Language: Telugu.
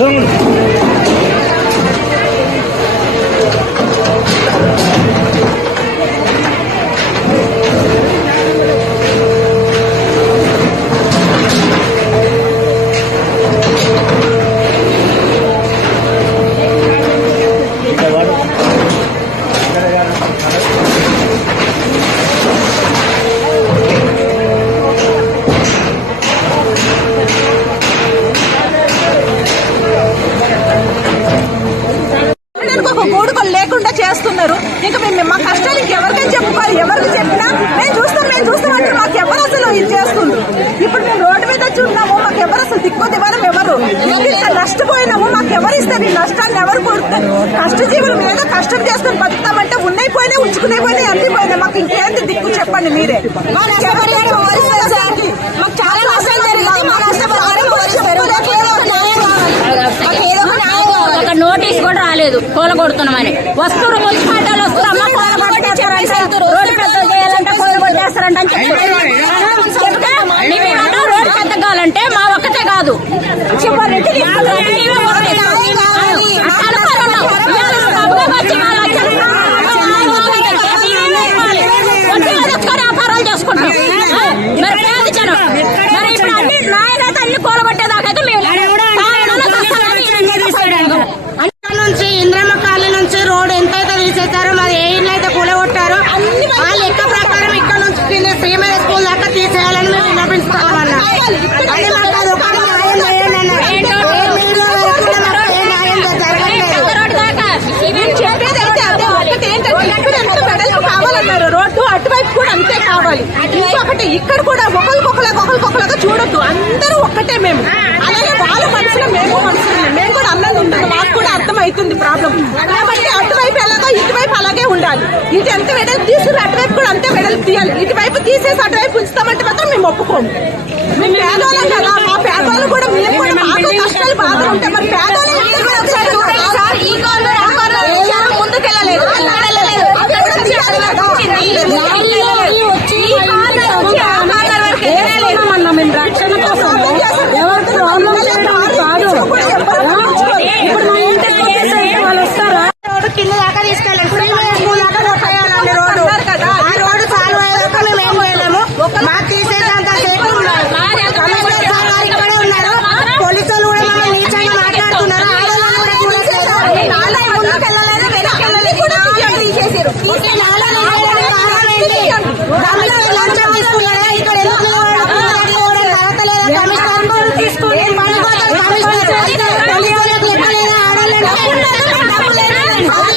Estamos నోటీస్ కూడా రాలేదు. కూల కొడుతున్నామని. వస్తువులు మున్సిపాలిటీలు వస్తున్నామా రోడ్డు పెద్ద మా ఒక్కటే కాదు. చూడాలి. ఇంకొకటి ఇక్కడ కూడా ఒకరికొకలాగా ఒకరికొకలాగా చూడొద్దు. అందరూ ఒక్కటే మేము. అలాగే వాళ్ళ మనుషులు మేము మనుషులు మేము కూడా అన్నది ఉండాలి. మాకు కూడా అర్థమవుతుంది ప్రాబ్లం. కాబట్టి అటువైపు ఎలాగో ఇటువైపు అలాగే ఉండాలి. ఇటు ఎంత వెడల్పు తీసి అటువైపు కూడా అంతే వెడల్పు తీయాలి. ఇటువైపు తీసేసి అటువైపు ఉంచుతామంటే మాత్రం మేము ఒప్పుకోము. మేము పేదవాళ్ళం కదా. Run! Run!